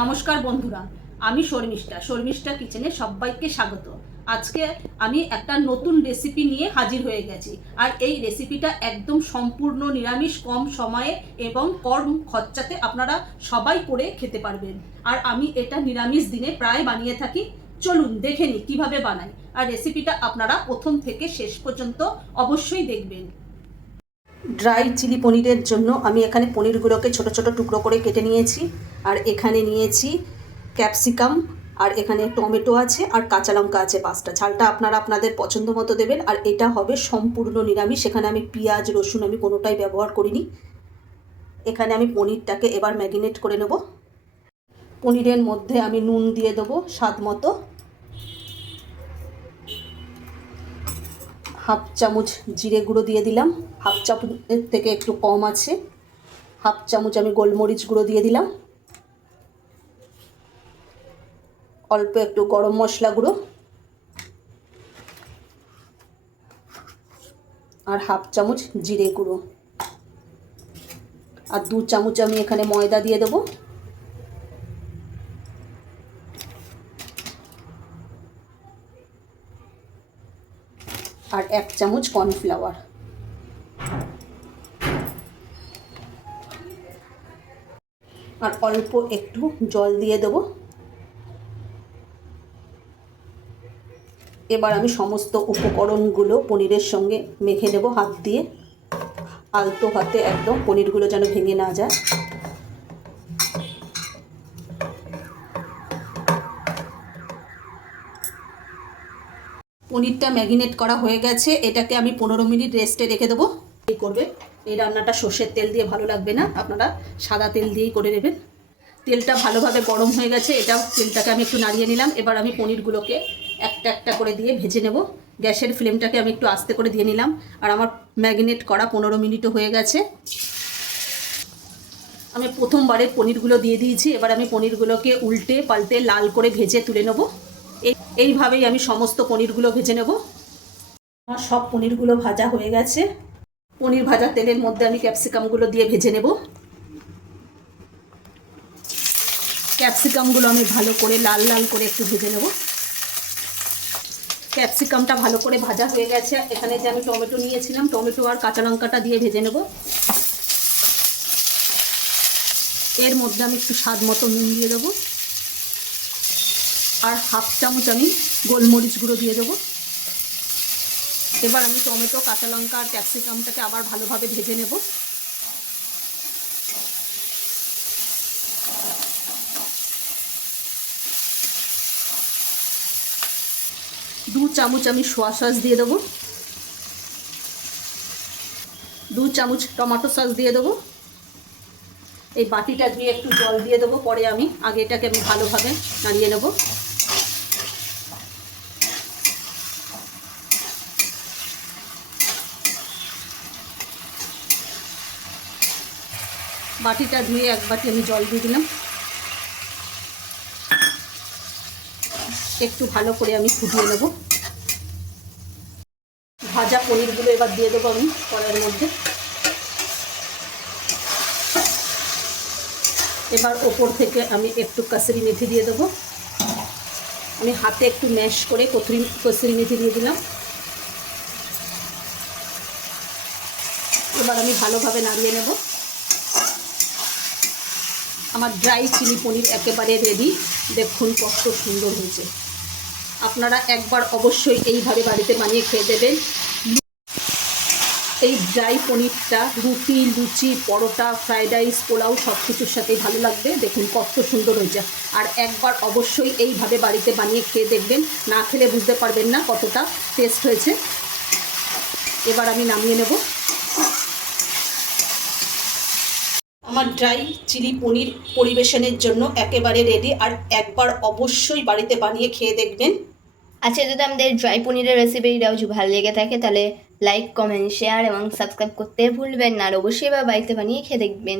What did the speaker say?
নমস্কার বন্ধুরা, আমি শর্মিষ্ঠা কিচেনে সবাইকে স্বাগত। আজকে আমি একটা নতুন রেসিপি নিয়ে হাজির হয়ে গেছি। আর এই রেসিপিটা একদম সম্পূর্ণ নিরামিষ, কম সময়ে এবং কম খরচাতে আপনারা সবাই করে খেতে পারবেন। আর আমি এটা নিরামিষ দিনে প্রায় বানিয়ে থাকি। চলুন দেখে নিই কীভাবে বানাই। আর রেসিপিটা আপনারা প্রথম থেকে শেষ পর্যন্ত অবশ্যই দেখবেন। ড্রাই চিলি পনিরের জন্য আমি এখানে পনিরগুলোকে ছোট ছোট টুকরো করে কেটে নিয়েছি। আর এখানে নিয়েছি ক্যাপসিকাম, আর এখানে টমেটো আছে, আর কাঁচা লঙ্কা আছে 5টা। ঝালটা আপনারা আপনাদের পছন্দ মতো দেবেন। আর এটা হবে সম্পূর্ণ নিরামিষ, সেখানে আমি পেঁয়াজ রসুন আমি কোনোটাই ব্যবহার করিনি। এখানে আমি পনিরটাকে এবার ম্যারিনেট করে নেব। পনিরের মধ্যে আমি নুন দিয়ে দেবো স্বাদ মতো, হাফ চামচ জিরে গুঁড়ো দিয়ে দিলাম, হাফ চামচের থেকে একটু কম আছে, হাফ চামচ আমি গোলমরিচ গুঁড়ো দিয়ে দিলাম, অল্প একটু গরম মশলা গুঁড়ো, আর হাফ চামচ জিরে গুঁড়ো, আর 2 চামচ আমি এখানে ময়দা দিয়ে দেবো। আর 1 চামচ কর্নফ্লাওয়ার। আর অল্প একটু জল দিয়ে দেবো। এবার আমি সমস্ত উপকরণগুলো পনিরের সঙ্গে মেখে নেব হাত দিয়ে, আলতো হাতে, একদম পনিরগুলো যেন ভেঙে না যায়। পনিরটা ম্যারিনেট করা হয়ে গেছে, এটাকে আমি 15 মিনিট রেস্টে রেখে দেবো। এই করবে, এই রান্নাটা সর্ষের তেল দিয়ে ভালো লাগবে না, আপনারা সাদা তেল দিয়েই করে নেবেন। তেলটা ভালোভাবে গরম হয়ে গেছে, তেলটাকে আমি একটু নাড়িয়ে নিলাম। এবার আমি পনিরগুলোকে একটা একটা করে দিয়ে ভেজে নেব। গ্যাসের ফ্লেমটাকে আমি একটু আস্তে করে দিয়ে নিলাম। আর আমার ম্যারিনেট করা 15 মিনিটও হয়ে গেছে। আমি প্রথমবারের পনিরগুলো দিয়ে দিয়েছি। এবার আমি পনিরগুলোকে উল্টে পাল্টে লাল করে ভেজে তুলে নেব। এইভাবেই আমি সমস্ত পনিরগুলো ভেজে নেব। আমার সব পনিরগুলো ভাজা হয়ে গেছে। পনির ভাজা তেলের মধ্যে আমি ক্যাপসিকামগুলো দিয়ে ভেজে নেব। ক্যাপসিকামগুলো আমি ভালো করে লাল লাল করে একটু ভেজে নেব। ক্যাপসিকামটা ভালো করে ভাজা হয়ে গেছে। এখানে যে আমি টমেটো নিয়েছিলাম, টমেটো আর কাঁচা লঙ্কাটা দিয়ে ভেজে নেব। এর মধ্যে আমি একটু স্বাদ মতো নুন দিয়ে দেবো, আর হাফ চামচ আমি গোলমরিচ গুঁড়ো দিয়ে দেবো। এবার আমি টমেটো, কাঁচা লঙ্কা আর ক্যাপসিকামটাকে আবার ভালোভাবে ভেজে নেব। দু চামচ আমি সোয়া সস দিয়ে দেবো, 2 চামচ টমেটো সস দিয়ে দেবো। এই বাটিটা দিয়ে একটু জল দিয়ে দেবো, পরে আমি এটাকে আমি ভালোভাবে নাড়িয়ে নেব। বাটিটা ধুয়ে 1 বাটি আমি জল দিয়ে দিলাম। একটু ভালো করে আমি ফুটিয়ে নেব। ভাজা পনিরগুলো এবার দিয়ে দেবো আমি কড়াইয়ের মধ্যে। এবার ওপর থেকে আমি একটু কসুরি মেথি দিয়ে দেবো। আমি হাতে একটু ম্যাশ করে কসুরি মেথি দিয়ে দিলাম। এবার আমি ভালোভাবে নাড়িয়ে নেব। আমার ড্রাই চিলি পনির একেবারে রেডি। দেখুন কত সুন্দর হয়েছে। আপনারা একবার অবশ্যই এইভাবে বাড়িতে বানিয়ে খেয়ে দেবেন। এই ড্রাই পনিরটা রুটি, লুচি, পরোটা, ফ্রাইড রাইস, পোলাও সব কিছুর সাথেই ভালো লাগবে। দেখুন কত সুন্দর হয়েছে। আর একবার অবশ্যই এইভাবে বাড়িতে বানিয়ে খেয়ে দেখবেন, না খেলে বুঝতে পারবেন না কতটা টেস্ট হয়েছে। এবার আমি নামিয়ে নেব। আমার ড্রাই চিলি পনির পরিবেশনের জন্য একেবারে রেডি। আর একবার অবশ্যই বাড়িতে বানিয়ে খেয়ে দেখবেন। আচ্ছা, যদি আমাদের ড্রাই পনিরের রেসিপিটাও যদি ভালো লেগে থাকে তাহলে লাইক, কমেন্ট, শেয়ার এবং সাবস্ক্রাইব করতে ভুলবেন না। আর অবশ্যই বাড়িতে বানিয়ে খেয়ে দেখবেন।